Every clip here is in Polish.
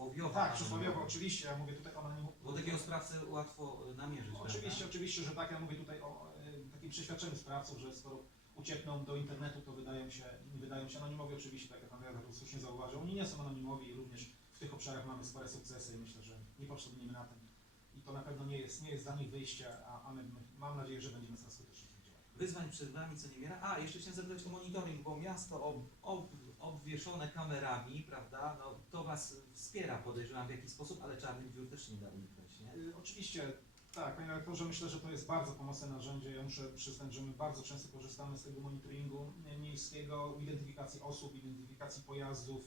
przysłowiowa. Tak, przysłowiowo oczywiście, ja mówię tutaj o anonimowo. Bo takiego sprawcę łatwo y, namierzyć, Oczywiście, prawda? oczywiście, że tak. Ja mówię tutaj o e, takim przeświadczeniu sprawców, że skoro uciekną do internetu, to wydają się, wydają się anonimowi. Oczywiście, tak jak pan redaktor słusznie zauważył, oni nie są anonimowi i również w tych obszarach mamy spore sukcesy i myślę, że nie poprzednimy na tym. I to na pewno nie jest, nie jest dla nich wyjście, a, a my, mam nadzieję, że będziemy coraz skuteczniej w tym działać. Wyzwań przed Wami co niemiara. A, jeszcze chciałem zapytać o monitoring, bo miasto ob, ob, obwieszone kamerami, prawda, no to Was wspiera, podejrzewam w jakiś sposób, ale czarnych dziur też nie da uniknąć, nie? Y, Oczywiście, tak, panie redaktorze, myślę, że to jest bardzo pomocne narzędzie. Ja muszę przyznać, że my bardzo często korzystamy z tego monitoringu miejskiego, identyfikacji osób, identyfikacji pojazdów,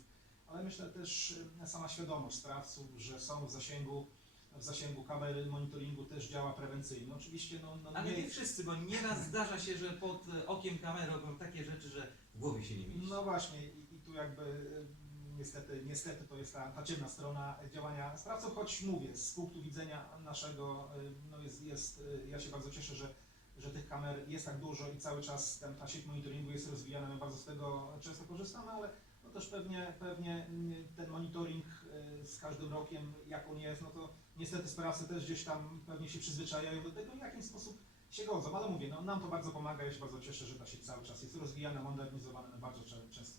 ale myślę też y, sama świadomość sprawców, że są w zasięgu, w zasięgu kamery monitoringu też działa prewencyjnie. Oczywiście, no, no Ale nie, nie wszyscy, bo nieraz zdarza się, że pod e, okiem kamery robią takie rzeczy, że w głowie się nie mieści. No właśnie i, i tu jakby y, niestety, niestety to jest ta, ta ciemna strona działania sprawców, choć mówię, z punktu widzenia naszego, y, no jest, jest, ja się bardzo cieszę, że, że tych kamer jest tak dużo i cały czas ten, ta sieć monitoringu jest rozwijana, my bardzo z tego często korzystamy, ale no też pewnie, pewnie y, ten monitoring każdym rokiem, jak on jest, no to niestety sprawcy też gdzieś tam pewnie się przyzwyczajają do tego, w jaki sposób się godzą, ale mówię, no, nam to bardzo pomaga, ja się bardzo cieszę, że ta sieć cały czas jest rozwijana, modernizowana, my bardzo często